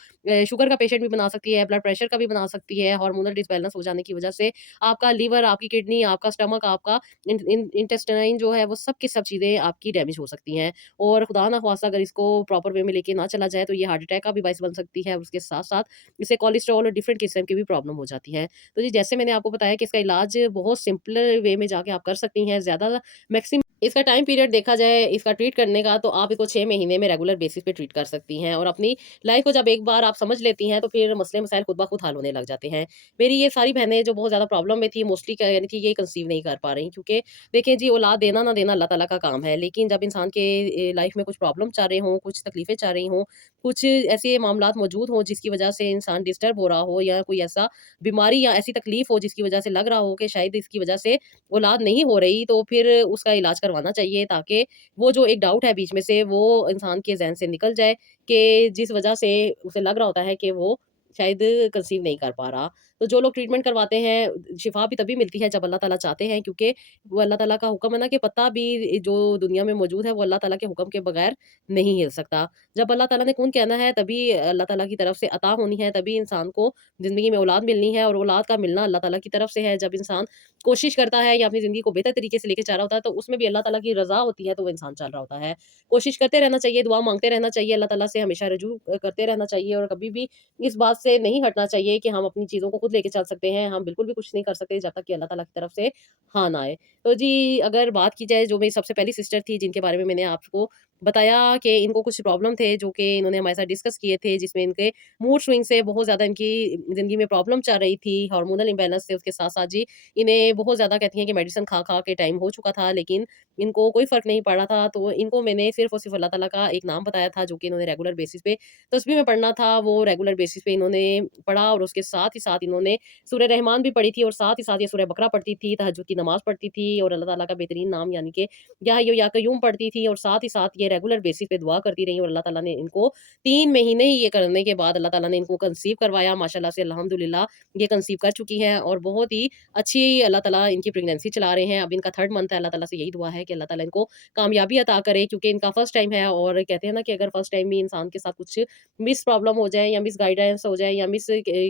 शुगर का पेशेंट भी बना सकती है, ब्लड प्रेशर का भी बना सकती है। हार्मोनल डिसबैलेंस हो जाने की वजह से आपका लीवर, आपकी किडनी, आपका स्टमक, आपका इंटेस्टाइन जो है, वो सब की सब चीज़ें आपकी डैमेज हो सकती हैं। और खुदा ना ख़वास्ता अगर इसको प्रॉपर वे में लेके ना चला जाए, तो ये हार्ट अटैक का भी बाइस बन सकती है। उसके साथ-साथ इससे कोलेस्ट्रॉल और डिफरेंट किस्म की भी प्रॉब्लम हो जाती है। तो जी, जैसे मैंने आपको बताया कि इसका इलाज बहुत सिंपल वे में जाके आप कर सकती हैं। ज़्यादा मैक्सिमम इसका टाइम पीरियड देखा जाए इसका ट्रीट करने का, तो आप इसको 6 महीने में रेगुलर बेसिस पे ट्रीट कर सकती हैं और अपनी लाइफ़ को जब एक बार आप समझ लेती हैं, तो फिर मसले-मसाइल खुद ब खुद हल होने लग जाते हैं। मेरी ये सारी बहनें जो बहुत ज़्यादा प्रॉब्लम में थी, मोस्टली क्या यानी कि ये कंसीव नहीं कर पा रही, क्योंकि देखिए जी, औलाद देना ना देना अल्लाह ताला का काम है। लेकिन जब इंसान के लाइफ़ में कुछ प्रॉब्लम चल रहे हों, कुछ तकलीफ़ें चल रही हों, कुछ ऐसे मामलात मौजूद हों जिसकी वजह से इंसान डिस्टर्ब हो रहा हो, या कोई ऐसा बीमारी या ऐसी तकलीफ़ हो जिसकी वजह से लग रहा हो कि शायद इसकी वजह से औलाद नहीं हो रही, तो फिर उसका इलाज करवाना चाहिए, ताकि वो जो एक डाउट है बीच में से, वो इंसान के ज़हन से निकल जाए कि जिस वजह से उसे लग रहा होता है कि वो शायद कंसीव नहीं कर पा रहा। तो जो लोग ट्रीटमेंट करवाते हैं, शिफ़ा भी तभी मिलती है जब अल्लाह ताला चाहते हैं, क्योंकि वो अल्लाह ताला का हुक्म है ना कि पत्ता भी जो दुनिया में मौजूद है, वो अल्लाह ताला के हुक्म के बगैर नहीं हिल सकता। जब अल्लाह ताला ने कून कहना है, तभी अल्लाह ताला की तरफ से अता होनी है, तभी इंसान को ज़िंदगी में औलाद मिलनी है और औलाद का मिलना अल्लाह ताला की तरफ से है। जब इंसान कोशिश करता है या अपनी ज़िंदगी को बेहतर तरीके से लेके चल रहा होता है, तो उसमें भी अल्लाह ताला की रज़ा होती है, तो वो इंसान चल रहा होता है। कोशिश करते रहना चाहिए, दुआ माँगते रहना चाहिए, अल्लाह ताला से हमेशा रुजू करते रहना चाहिए और कभी भी इस बात से नहीं हटना चाहिए कि हम अपनी चीज़ों को खुद लेके चल सकते हैं। हम बिल्कुल भी कुछ नहीं कर सकते जब तक कि अल्लाह ताला की तरफ से हाँ ना आए। तो जी, अगर बात की जाए, जो मेरी सबसे पहली सिस्टर थी जिनके बारे में मैंने आपको बताया कि इनको कुछ प्रॉब्लम थे, जो कि इन्होंने हमारे साथ डिस्कस किए थे, जिसमें इनके मूड स्विंग से बहुत ज़्यादा इनकी ज़िंदगी में प्रॉब्लम चल रही थी, हार्मोनल इम्बैलेंस से। उसके साथ-साथ जी, इन्हें बहुत ज़्यादा कहती हैं कि मेडिसिन खा-खा के टाइम हो चुका था, लेकिन इनको कोई फ़र्क नहीं पड़ रहा था। तो इनको मैंने सिर्फ़ और सिर्फ़ अल्लाह ताला का एक नाम बताया था, जो कि इन्होंने रेगुलर बेसिस पे तस्बीह में पढ़ना था, वो रेगुलर बेसिस पे इन्होंने पढ़ा और उसके साथ ही साथ इन्होंने सूरह रहमान भी पढ़ी थी और साथ ही साथ ये सूरह बकरा पढ़ती थी, तहज्जुद की नमाज़ पढ़ती थी और अल्लाह ताला का बेहतरीन नाम यानी कि या हय्यु या कय्यूम पढ़ती थी और साथ ही साथ ये रेगुलर बेसिस पे दुआ करती रही और अल्लाह ताला ने इनको 3 महीने ही ये करने के बाद अल्लाह ताला ने इनको कंसीव करवाया। माशाअल्लाह से अल्हम्दुलिल्लाह ये कंसीव कर चुकी हैं और बहुत ही अच्छी अल्लाह ताला इनकी प्रेगनेंसी चला रहे हैं। अब इनका 3rd मंथ है, अल्लाह ताला से यही दुआ है कि अल्लाह ताला इनको कामयाबी अता करे, क्योंकि इनका फर्स्ट टाइम है और कहते हैं ना कि अगर फर्स्ट टाइम भी इंसान के साथ कुछ मिस प्रॉब्लम हो जाए या मिस गाइडेंस हो जाए या मिस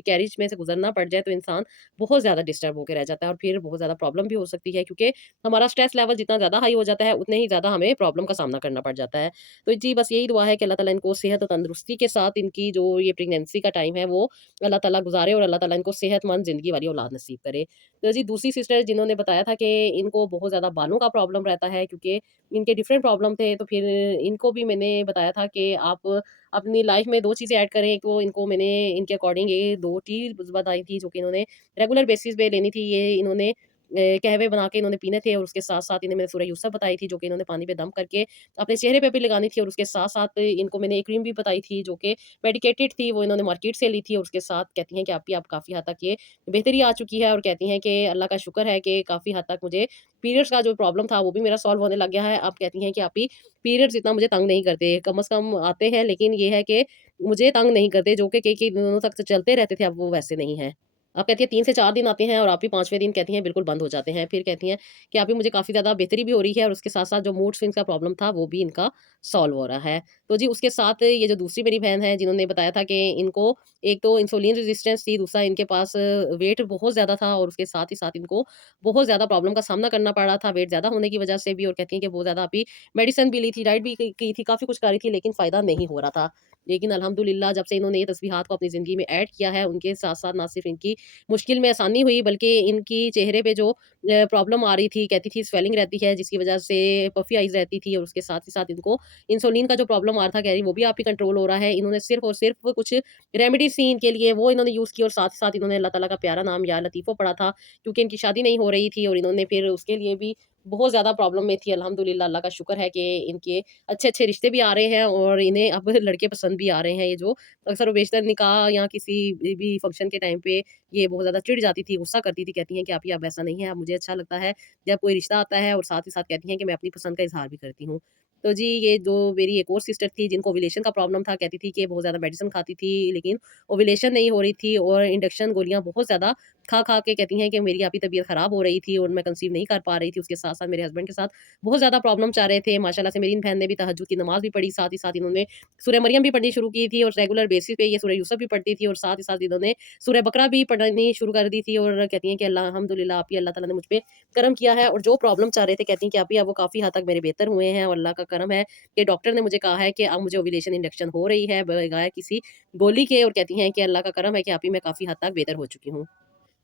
कैरेज में से गुजरना पड़ जाए, तो इंसान बहुत ज़्यादा डिस्टर्ब होके रह जाता है और फिर बहुत ज़्यादा प्रॉब्लम भी हो सकती है, क्योंकि हमारा स्ट्रेस लेवल जितना ज़्यादा हाई हो जाता है, उतने ही ज़्यादा हमें प्रॉब्लम का सामना करना पड़ जाता है। तो जी, बस यही दुआ है कि अल्लाह ताला इनको सेहत और तंदुरुस्ती के साथ इनकी जो ये प्रेगनेंसी का टाइम है, वो अल्लाह ताला गुज़ारे और अल्लाह ताला इनको सेहतमंद ज़िंदगी वाली औलाद नसीब करे। तो जी, दूसरी सिस्टर जिन्होंने बताया था कि इनको बहुत ज़्यादा बालों का प्रॉब्लम रहता है, क्योंकि इनके डिफरेंट प्रॉब्लम थे, तो फिर इनको भी मैंने बताया था कि आप अपनी लाइफ में 2 चीज़ें ऐड करें। एक तो इनको मैंने इनके अकॉर्डिंग ये 2 टी बताई थी, जो कि इन्होंने रेगुलर बेसिस पे लेनी थी। ये इन्होंने कहवे बना के इन्होंने पीने थे और उसके साथ-साथ इन्हें मैंने सूरह यूसुफ बताई थी, जो कि इन्होंने पानी में दम करके अपने चेहरे पे भी लगानी थी और उसके साथ-साथ इनको मैंने एक क्रीम भी बताई थी, जो कि मेडिकेटेड थी, वो इन्होंने मार्केट से ली थी और उसके साथ कहती हैं कि आप काफ़ी हद तक ये बेहतरी आ चुकी है और कहती हैं कि अल्लाह का शुक्र है कि काफ़ी हद तक मुझे पीरियड्स का जो प्रॉब्लम था, वो भी मेरा सॉल्व होने लग गया है। अब कहती हैं कि आप ही पीरियड्स इतना मुझे तंग नहीं करते, कम से कम आते हैं, लेकिन ये है कि मुझे तंग नहीं करते, जो कि कई-कई दिनों तक तो चलते रहते थे, अब वो वैसे नहीं है। आप कहती हैं 3 से 4 दिन आते हैं और आप ही 5वें दिन कहती हैं बिल्कुल बंद हो जाते हैं। फिर कहती हैं कि आप ही मुझे काफ़ी ज़्यादा बेहतरी भी हो रही है और उसके साथ-साथ जो मूड स्विंग्स का प्रॉब्लम था वो भी इनका सॉल्व हो रहा है। तो जी उसके साथ ये जो दूसरी मेरी बहन है जिन्होंने बताया था कि इनको एक तो इंसुलिन रेजिस्टेंस थी, दूसरा इनके पास वेट बहुत ज़्यादा था और उसके साथ ही साथ इनको बहुत ज़्यादा प्रॉब्लम का सामना करना पड़ रहा था वेट ज़्यादा होने की वजह से भी और कहती हैं कि बहुत ज़्यादा अभी मेडिसिन भी ली थी, डाइट भी की थी, काफ़ी कुछ करी थी लेकिन फ़ायदा नहीं हो रहा था। लेकिन अल्हम्दुलिल्लाह जब से इन्होंने ये तस्बीहात को अपनी ज़िंदगी में ऐड किया है, उनके साथ-साथ ना सिर्फ़ इनकी मुश्किल में आसानी हुई बल्कि इनकी चेहरे पे जो प्रॉब्लम आ रही थी, कहती थी स्वेलिंग रहती है जिसकी वजह से पफ़ी आईज़ रहती थी और उसके साथ ही साथ इनको इंसुलिन का जो प्रॉब्लम आ रहा था कह रही वो भी आप ही कंट्रोल हो रहा है। इन्होंने सिर्फ़ और सिर्फ़ कुछ रेमेडीज़ थी इनके लिए वो इन्होंने यूज़ की और साथ ही साथ इन्होंने अल्लाह ताला का प्यारा नाम या लतीफ़ो पढ़ा था क्योंकि इनकी शादी नहीं हो रही थी और इन्होंने फिर उसके लिए भी बहुत ज़्यादा प्रॉब्लम में थी। अल्हम्दुलिल्लाह अल्लाह का शुक्र है कि इनके अच्छे-अच्छे रिश्ते भी आ रहे हैं और इन्हें अब लड़के पसंद भी आ रहे हैं। ये जो अक्सर व बेशतर निकाह या किसी भी फंक्शन के टाइम पे ये बहुत ज़्यादा चिढ़ जाती थी, गुस्सा करती थी, कहती हैं कि आप ये अब ऐसा नहीं है, अब मुझे अच्छा लगता है जब कोई रिश्ता आता है और साथ ही साथ कहती हैं कि मैं अपनी पसंद का इज़हार भी करती हूँ। तो जी, ये जो मेरी एक और सिस्टर थी जिनको ओव्यूलेशन का प्रॉब्लम था, कहती थी कि बहुत ज़्यादा मेडिसिन खाती थी लेकिन ओव्यूलेशन नहीं हो रही थी और इंडक्शन गोलियाँ बहुत ज़्यादा खा-खा के कहती हैं कि मेरी अभी तबीयत ख़राब हो रही थी और मैं कंसीव नहीं कर पा रही थी। उसके साथ-साथ मेरे हस्बैंड के साथ बहुत ज़्यादा प्रॉब्लम चाह रहे थे। माशाल्लाह से मेरी इन बहन ने भी तहज्जुद की नमाज़ भी पढ़ी, साथ ही साथ इन्होंने सूरह मरियम भी पढ़नी शुरू की थी और रेगुलर बेसिस पे ये सूरह यूसुफ भी पढ़ती थी और साथ ही साथ इन्होंने सूरह बकरा भी पढ़नी शुरू कर दी थी और कहती हैं कि अल्हम्दुलिल्लाह आप ही अल्लाह ताला ने मुझ पे करम किया है और जो प्रॉब्लम चाह रहे थे कहती हैं कि आप ही अब वो काफ़ी हद तक मेरे बेहतर हुए हैं और अल्लाह का करम है कि डॉक्टर ने मुझे कहा है कि अब मुझे ओव्यूलेशन इंडक्शन हो रही है बगैर किसी गोली के और कहती हैं कि अल्लाह का करम है कि आप ही मैं काफ़ी हद तक बेहतर हो चुकी हूँ।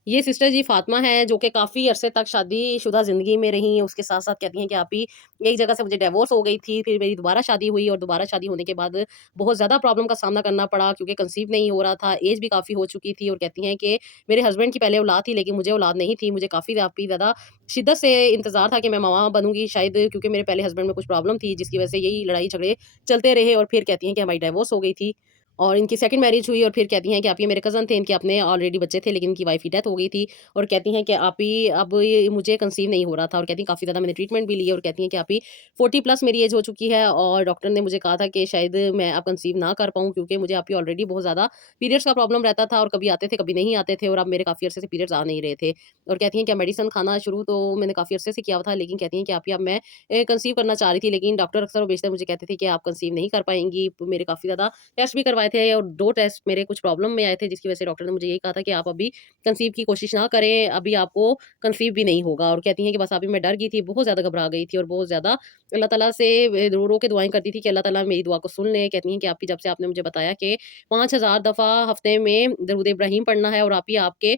ये सिस्टर जी फ़ातिमा हैं, जो कि काफ़ी अरसे तक शादीशुदा ज़िंदगी में रहीं। उसके साथ-साथ कहती हैं कि आप ही एक जगह से मुझे डिवोर्स हो गई थी, फिर मेरी दोबारा शादी हुई और दोबारा शादी होने के बाद बहुत ज़्यादा प्रॉब्लम का सामना करना पड़ा क्योंकि कंसीव नहीं हो रहा था, ऐज भी काफ़ी हो चुकी थी और कहती हैं कि मेरे हस्बैंड की पहले औलाद थी लेकिन मुझे औलाद नहीं थी। मुझे काफ़ी ज़्यादा शिद्दत से इंतज़ार था कि मैं माँ बनूँगी शायद क्योंकि मेरे पहले हस्बैंड में कुछ प्रॉब्लम थी जिसकी वजह से यही लड़ाई-झगड़े चलते रहे और फिर कहती हैं कि हमारी डिवोर्स हो गई थी। और इनकी सेकंड मैरिज हुई और फिर कहती हैं कि आप ये मेरे कज़न थे, इनके अपने ऑलरेडी बच्चे थे लेकिन इनकी वाइफ़ की डेथ हो गई थी और कहती हैं कि आप ही अब ये मुझे कंसीव नहीं हो रहा था और कहती हैं काफ़ी ज़्यादा मैंने ट्रीटमेंट भी ली और कहती हैं कि आप ही 40 प्लस मेरी एज हो चुकी है और डॉक्टर ने मुझे कहा था कि शायद मैं अब कंसीव ना कर पाऊँ क्योंकि मुझे आप ही ऑलरेडी बहुत ज़्यादा पीरियड्स का प्रॉब्लम रहता था और कभी आते थे, कभी नहीं आते थे और अब मेरे काफ़ी अरसे से पीरियड्स आ नहीं रहे थे। और कहती हैं कि मेडिसिन खाना शुरू तो मैंने काफ़ी अरसे से किया था लेकिन कहती हैं कि आप ही अब मैं कंसीव करना चाह रही थी लेकिन डॉक्टर अक्सर और बेशतर मुझे कहते थे कि आप कंसीव नहीं कर पाएँगी। मेरे काफ़ी ज़्यादा टेस्ट भी करवाए थे और 2 टेस्ट मेरे कुछ प्रॉब्लम में आए थे जिसकी वजह से डॉक्टर ने मुझे यही कहा था कि आप अभी कंसीव की कोशिश ना करें, अभी आपको कंसीव भी नहीं होगा और कहती हैं कि बस अभी मैं डर गई थी, बहुत ज़्यादा घबरा गई थी और बहुत ज़्यादा अल्लाह ताला से रो-रो के दुआएँ करती थी कि अल्लाह ताला मेरी दुआ को सुन ले। कहती हैं कि आप ही जब से आपने मुझे बताया कि 5000 दफ़ा हफ्ते में दरूद इब्राहीम पढ़ना है और आप ही आपके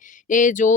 जो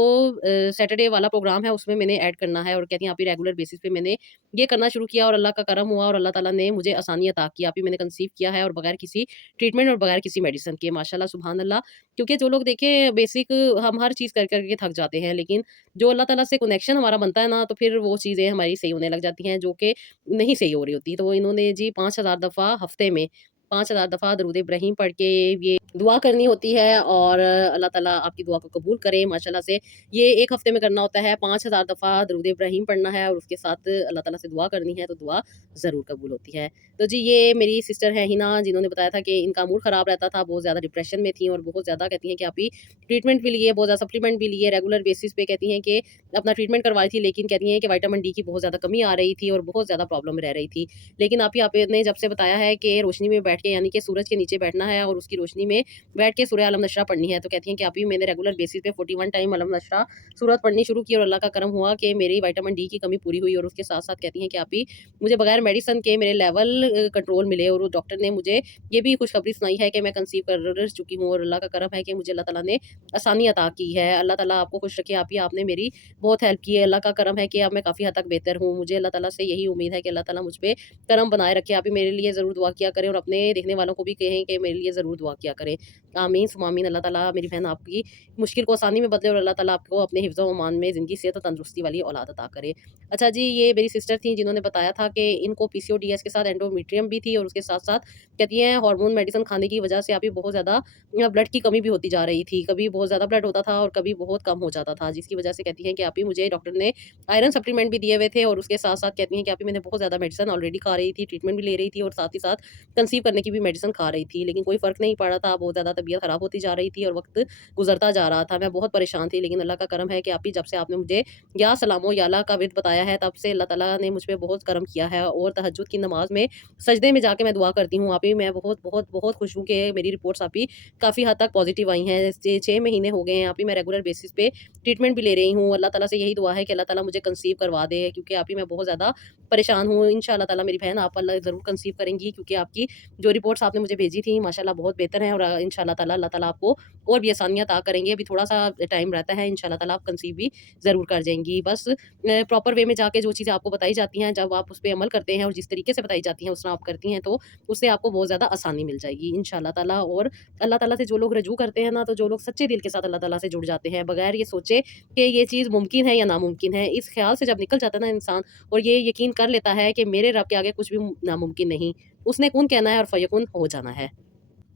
सैटरडे वाला प्रोग्राम है उसमें मैंने ऐड करना है और कहती हैं आप ही रेगुलर बेसिस पे मैंने ये करना शुरू किया और अल्लाह का करम हुआ और अल्लाह ताला ने मुझे आसानी अता की। आप ही मैंने कंसीव किया है और बगैर किसी ट्रीटमेंट और बगैर किसी मेडिसिन के माशाल्लाह सुभान अल्लाह। क्योंकि जो लोग देखें बेसिक हम हर चीज़ कर कर के थक जाते हैं लेकिन जो अल्लाह ताला से कनेक्शन हमारा बनता है ना तो फिर वो चीज़ें हमारी सही होने लग जाती हैं जो कि नहीं सही हो रही होती। तो इन्होंने जी 5000 दफ़ा हफ्ते में 5000 दफ़ा दरूद इब्राहीम पढ़ के ये दुआ करनी होती है और अल्लाह ताला आपकी दुआ को कबूल करे माशाल्लाह से। ये 1 हफ्ते में करना होता है 5000 दफ़ा दरूद इब्राहीम पढ़ना है और उसके साथ अल्लाह ताला से दुआ करनी है तो दुआ ज़रूर कबूल होती है। तो जी ये मेरी सिस्टर है हिना जिन्होंने बताया था कि इनका मूड ख़राब रहता था, बहुत ज़्यादा डिप्रेशन में थी और बहुत ज़्यादा कहती हैं कि आप ही ट्रीटमेंट भी लिए, बहुत ज़्यादा सप्लीमेंट भी लिए, रेगुलर बेसिस पे कहती हैं कि अपना ट्रीटमेंट करवाई थी लेकिन कहती हैं कि विटामिन डी की बहुत ज़्यादा कमी आ रही थी और बहुत ज़्यादा प्रॉब्लम रह रही थी। लेकिन आप ही आपने जब से बताया है कि रोशनी में बैठ के यानी कि सूरज के नीचे बैठना है और उसकी रोशनी में बैठ के सूरह अलम नशरा पढ़नी है, तो कहती हैं कि आप ही मैंने रेगुलर बेसिस पे 41 टाइम अलम नशरा सूरत पढ़नी शुरू की और अल्लाह का करम हुआ कि मेरी विटामिन डी की कमी पूरी हुई और उसके साथ-साथ कहती हैं कि आप ही मुझे बगैर मेडिसिन के मेरे लेवल कंट्रोल मिले और वो डॉक्टर ने मुझे ये भी खुशखबरी सुनाई है कि मैं कंसीव कर चुकी हूँ और अल्लाह का करम है कि मुझे अल्लाह ताला ने आसानी अता की है। अल्लाह ताला आपको खुश रखे, आप ही आपने मेरी बहुत हेल्प की है। अल्लाह का करम है कि अब मैं काफ़ी हद तक बेहतर हूँ। मुझे अल्लाह ताला से यही उम्मीद है कि अल्लाह ताला मुझ पे करम बनाए रखे। आप भी मेरे लिए ज़रूर दुआ किया करें और अपने देखने वालों को भी कहें कि मेरे लिए ज़रूर दुआ किया करें। आमीन सुम्मा आमीन। अल्लाह ताला मेरी बहन आपकी मुश्किल को आसानी में बदले और अल्लाह ताला आपको अपने हिफ्ज़ व अमान में ज़िंदगी, सेहत और तंदुरुस्ती वाली औलाद अता करे। अच्छा जी, ये मेरी सिस्टर थी जिन्होंने बताया था कि इनको पीसीओडीएस के साथ एंडोमेट्रियम भी थी और उसके साथ-साथ कहती हैं हार्मोन मेडिसिन खाने की वजह से अभी बहुत ज़्यादा ब्लड की कमी भी होती जा रही थी। कभी बहुत ज़्यादा ब्लड होता था और कभी बहुत कम हो जाता था, जिसकी वजह से कहती हैं कि आप ही मुझे डॉक्टर ने आयरन सप्लीमेंट भी दिए हुए थे और उसके साथ-साथ कहती हैं कि आप ही मैंने बहुत ज़्यादा मेडिसिन ऑलरेडी खा रही थी, ट्रीटमेंट भी ले रही थी और साथ ही साथ कंसीव करने करने की भी मेडिसिन खा रही थी, लेकिन कोई फ़र्क नहीं पड़ रहा था। बहुत ज़्यादा तबीयत ख़राब होती जा रही थी और वक़्त गुज़रता जा रहा था। मैं बहुत परेशान थी, लेकिन अल्लाह का करम है कि आप ही जब से आपने मुझे या सलामो या अल्लाह का विर्द बताया है, तब से अल्लाह ताला ने मुझ पे बहुत करम किया है और तहज्जुद की नमाज़ में सजदे में जाके मैं दुआ करती हूँ। आप ही मैं बहुत बहुत बहुत खुश हूँ कि मेरी रिपोर्ट्स आप ही काफ़ी हद तक पॉज़िटिव आई हैं। 6 महीने हो गए हैं, आप ही मैं रेगुलर बेसिस पे ट्रीटमेंट भी ले रही हूँ। अल्लाह ताला से यही दुआ है कि अल्लाह ताला मुझे कंसीव करवा दे, क्योंकि आप ही मैं बहुत ज़्यादा परेशान हूँ। इंशाअल्लाह ताला मेरी बहन आप अल्लाह ज़रूर कंसीव करेंगी, क्योंकि आपकी जो रिपोर्ट्स आपने मुझे भेजी थी माशाल्लाह बहुत बेहतर हैं और इंशाअल्लाह ताला अल्लाह ताला आपको और भी आसानियाँ अता करेंगे। अभी थोड़ा-सा टाइम रहता है, इंशाअल्लाह ताला आप कंसीव भी ज़रूर कर जाएँगी। बस प्रॉपर वे में जाके जो चीज़ें आपको बताई जाती हैं, जब आप उस पे अमल करते हैं और जिस तरीके से बताई जाती हैं, उस तरह आप करती हैं, तो उससे आपको बहुत ज़्यादा आसानी मिल जाएगी इंशाअल्लाह ताला। और अल्लाह ताला से जो लोग रजू करते हैं ना, तो जो लोग सच्चे दिल के साथ अल्लाह ताला से जुड़ जाते हैं, बगैर ये सोचे कि ये चीज़ मुमकिन है या नामुमकिन है, इस ख़्याल से जब निकल जाता है ना इंसान और ये यकीन कर लेता है कि मेरे रब के आगे कुछ भी नामुमकिन नहीं, उसने कुन कहना है और फ़यकुन हो जाना है।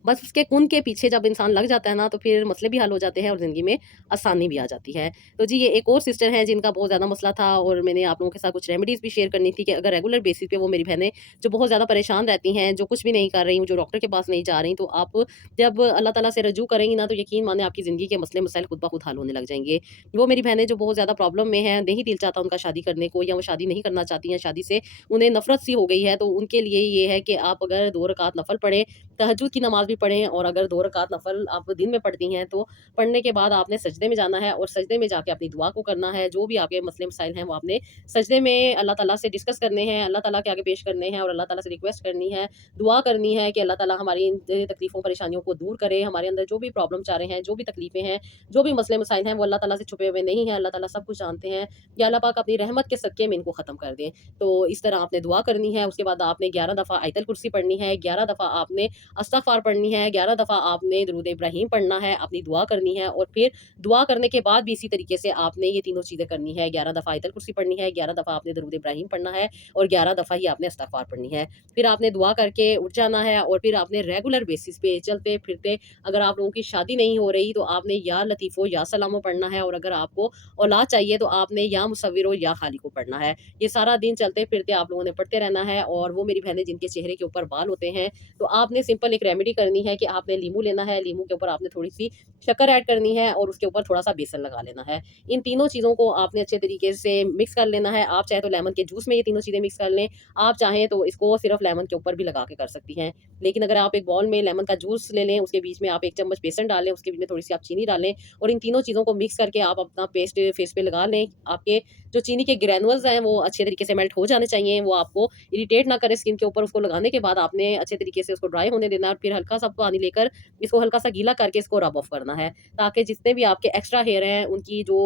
बस उसके कुन के पीछे जब इंसान लग जाता है ना, तो फिर मसले भी हल हो जाते हैं और ज़िंदगी में आसानी भी आ जाती है। तो जी, ये एक और सिस्टर हैं जिनका बहुत ज़्यादा मसला था और मैंने आप लोगों के साथ कुछ रेमेडीज़ भी शेयर करनी थी कि अगर रेगुलर बेसिस पे वो मेरी बहनें जो बहुत ज़्यादा परेशान रहती हैं, जो कुछ भी नहीं कर रही, जो डॉक्टर के पास नहीं जा रही, तो आप जब अल्लाह ताला से रजू करेंगी ना, तो यकीन माने आपकी ज़िंदगी के मसले मसाइल खुद ब खुद हल होने लग जाएँगे। वो मेरी बहनें जो बहुत ज़्यादा प्रॉब्लम में हैं, नहीं दिल चाहता उनका शादी करने को, या वो शादी नहीं करना चाहती हैं, शादी से उन्हें नफ़रत सी हो गई है, तो उनके लिए ये है कि आप अगर 2 रकात नफ़ल पढ़ें, तहज्जुद की नमाज़ भी पढ़ें, और अगर 2 रकात नफ़ल आप दिन में पढ़ती हैं, तो पढ़ने के बाद आपने सजदे में जाना है और सजदे में जाके अपनी दुआ को करना है। जो भी आपके मसले मसाइल हैं, वो आपने सजदे में अल्लाह ताला से डिस्कस करने हैं, अल्लाह ताला के आगे पेश करने हैं और अल्लाह ताला से रिक्वेस्ट करनी है, दुआ करनी है कि अल्लाह ताला हमारी इन तकलीफ़ों, परेशानियों को दूर करे। हमारे अंदर जो भी प्रॉब्लम्स आ रहे हैं, जो भी तकलीफ़ें हैं, जो भी मसले मसाइल हैं, वो अल्लाह ताला से छुपे हुए नहीं हैं। अल्लाह ताला सब कुछ जानते हैं। या अल्लाह पाक अपनी रहमत के सदक़े में इनको ख़त्म कर दें। तो इस तरह आपने दुआ करनी है। उसके बाद आपने 11 दफ़ा आयतल कुर्सी पढ़नी है, 11 दफ़ा आपने इस्तग़फ़ार पढ़नी है, 11 दफ़ा आपने दुरूद इब्राहीम पढ़ना है, अपनी दुआ करनी है, और फिर दुआ करने के बाद भी इसी तरीके से आपने ये तीनों चीज़ें करनी है। 11 दफ़ा आयतल कुर्सी पढ़नी है, 11 दफ़ा आपने दुरूद इब्राहीम पढ़ना है और 11 दफ़ा ही आपने इस्तग़फ़ार पढ़नी है। फिर आपने दुआ करके उठ जाना है और फिर आपने रेगुलर बेसिस पे चलते-फिरते, अगर आप लोगों की शादी नहीं हो रही, तो आपने या लतीफ़ो या सलामो पढ़ना है, और अगर आपको औलाद चाहिए, तो आपने या मुसव्विरो या खालिको पढ़ना है। ये सारा दिन चलते-फिरते आप लोगों ने पढ़ते रहना है। और वो मेरी बहनें जिनके चेहरे के ऊपर बाल होते हैं, तो आपने सिंपल एक रेमेडी करनी है कि आपने लीमू लेना है, लीमू के ऊपर आपने थोड़ी-सी शक्कर ऐड करनी है और उसके ऊपर थोड़ा-सा बेसन लगा लेना है। इन तीनों चीज़ों को आपने अच्छे तरीके से मिक्स कर लेना है। आप चाहे तो लेमन के जूस में ये तीनों चीज़ें मिक्स कर लें, आप चाहें तो इसको सिर्फ़ लेमन के ऊपर भी लगा के कर सकती हैं। लेकिन अगर आप एक बाउल में लेमन का जूस ले लें, उसके बीच में आप 1 चम्मच बेसन डालें, उसके बीच में थोड़ी-सी आप चीनी डालें और इन तीनों चीज़ों को मिक्स करके आप अपना पेस्ट फेस पे लगा लें। आपके जो चीनी के ग्रैन्युल्स हैं, वो अच्छे तरीके से मेल्ट हो जाने चाहिए, वो आपको इरिटेट ना करे स्किन के ऊपर। उसको लगाने के बाद आपने अच्छे तरीके से उसको ड्राई होने देना है और फिर हल्का-सा पानी लेकर इसको हल्का-सा गीला करके इसको रब ऑफ करना है, ताकि जितने भी आपके एक्स्ट्रा हेयर हैं, उनकी जो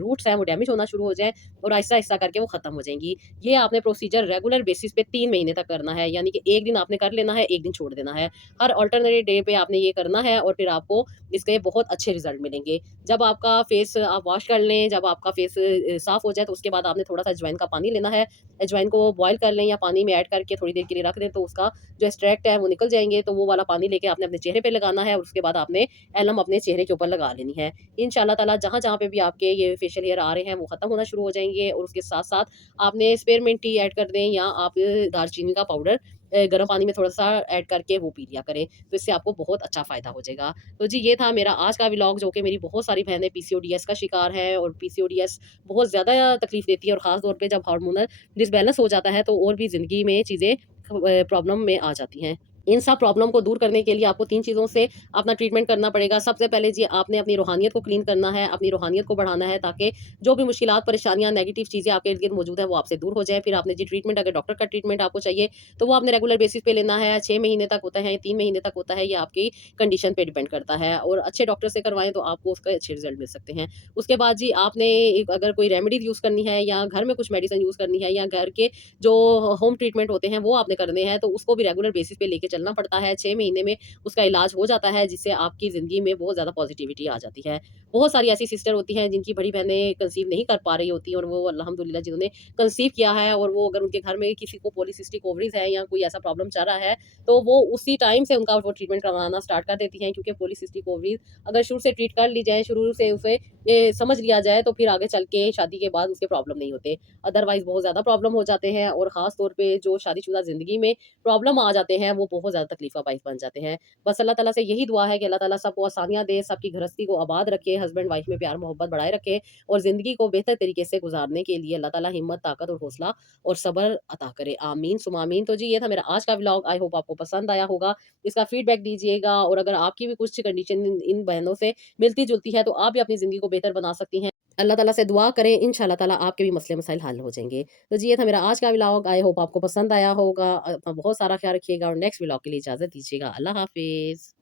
रूट्स हैं, वो डैमेज होना शुरू हो जाएँ और आहिस्ता-आहिस्ता करके वो खत्म हो जाएँगी। ये आपने प्रोसीजर रेगुलर बेसिस पे 3 महीने तक करना है, यानी कि 1 दिन आपने कर लेना है, 1 दिन छोड़ देना है। हर अल्टरनेट डे पे आपने ये करना है और फिर आपको इसके बहुत अच्छे रिज़ल्ट मिलेंगे। जब आपका फेस आप वॉश कर लें, जब आपका फेस साफ़ हो जाए, तो उसके बाद आपने थोड़ा-सा अजवाइन का पानी लेना है। अजवाइन को बॉयल कर लें या पानी में ऐड करके थोड़ी देर के लिए रख दें, तो उसका जो एक्सट्रैक्ट है वो निकल जाएँगे। तो वो वाला पानी लेके आपने अपने चेहरे पे लगाना है और उसके बाद आपने एलम अपने चेहरे के ऊपर लगा लेनी है। इंशाअल्लाह ताला जहाँ-जहाँ पे भी आपके ये फेशियल हेयर आ रहे हैं, वो खत्म होना शुरू हो जाएँगे। और उसके साथ-साथ आपने स्पेयरमिंट टी ऐड कर दें, या आप दालचीनी का पाउडर गर्म पानी में थोड़ा-सा ऐड करके वो पी लिया करें। तो इससे आपको बहुत अच्छा फ़ायदा हो जाएगा। तो जी, ये था मेरा आज का व्लॉग, जो कि मेरी बहुत सारी बहनें पीसीओडीएस का शिकार हैं, और पीसीओडीएस बहुत ज़्यादा तकलीफ़ देती है, और ख़ास तौर पे जब हार्मोनल डिसबैलेंस हो जाता है, तो और भी ज़िंदगी में चीज़ें प्रॉब्लम में आ जाती हैं। इन सब प्रॉब्लम को दूर करने के लिए आपको 3 चीज़ों से अपना ट्रीटमेंट करना पड़ेगा। सबसे पहले जी, आपने अपनी रूहानियत को क्लीन करना है, अपनी रूहानियत को बढ़ाना है, ताकि जो भी मुश्किलात, परेशानियाँ, नेगेटिव चीज़ें आपके इर्द-गिर्द मौजूद हैं, वो आपसे दूर हो जाएँ। फिर आपने जी ट्रीटमेंट, अगर डॉक्टर का ट्रीटमेंट आपको चाहिए, तो वो आपने रेगुलर बेसिस पे लेना है। 6 महीने तक होता है, 3 महीने तक होता है, ये आपकी कंडीशन पे डिपेंड करता है, और अच्छे डॉक्टर से करवाएँ तो आपको उसके अच्छे रिज़ल्ट मिल सकते हैं। उसके बाद जी, आपने एक अगर कोई रेमेडीज़ यूज़ करनी है, या घर में कुछ मेडिसिन यूज़ करनी है, या घर के जो होम ट्रीटमेंट होते हैं, वो आपने करने हैं, तो उसको भी रेगुलर बेसिस पे लेके चलना पड़ता है। 6 महीने में उसका इलाज हो जाता है, जिससे आपकी ज़िंदगी में बहुत ज़्यादा पॉज़िटिविटी आ जाती है। बहुत सारी ऐसी सिस्टर होती हैं जिनकी बड़ी बहनें कंसीव नहीं कर पा रही होती, और वो अल्हम्दुलिल्लाह जिन्होंने कंसीव किया है, और वो अगर उनके घर में किसी को पॉलीसिस्टिक ओवरीज़ है, या कोई ऐसा प्रॉब्लम चल रहा है, तो वो उसी टाइम से उनका वो ट्रीटमेंट करवाना स्टार्ट कर देती हैं, क्योंकि पॉलीसिस्टिक ओवरीज़ अगर शुरू से ट्रीट कर ली जाए, शुरू से उसे समझ लिया जाए, तो फिर आगे चल के शादी के बाद उसके प्रॉब्लम नहीं होते। अदरवाइज़ बहुत ज़्यादा प्रॉब्लम हो जाते हैं, और ख़ास तौर पे जो शादीशुदा ज़िंदगी में प्रॉब्लम आ जाते हैं, वो बहुत ज़्यादा तकलीफ़ का बाइस बन जाते हैं। बस अल्लाह ताला से यही दुआ है कि अल्लाह ताला सबको आसानियाँ दे, सबकी गृहस्थी को आबाद रखे, हस्बैंड-वाइफ में प्यार मोहब्बत बढ़ाए रखे और ज़िंदगी को बेहतर तरीके से गुज़ारने के लिए अल्लाह ताला हिम्मत, ताकत और हौसला और सब्र अता करे। आमीन सुम्मा आमीन। तो जी, ये था मेरा आज का व्लॉग। आई होप आपको पसंद आया होगा। इसका फीडबैक दीजिएगा और अगर आपकी भी कुछ कंडीशन इन बहनों से मिलती-जुलती है, तो आप भी अपनी ज़िंदगी को बेहतर बना सकती हैं। अल्लाह ताला से दुआ करें, इंशाअल्लाह ताला आपके भी मसले मसाइल हल हो जाएँगे। तो जी, ये था मेरा आज का व्लॉग। आई होप आपको पसंद आया होगा। अपना बहुत सारा ख्याल रखिएगा और नेक्स्ट व्लॉग के लिए इजाज़त दीजिएगा। अल्लाह हाफ़िज़।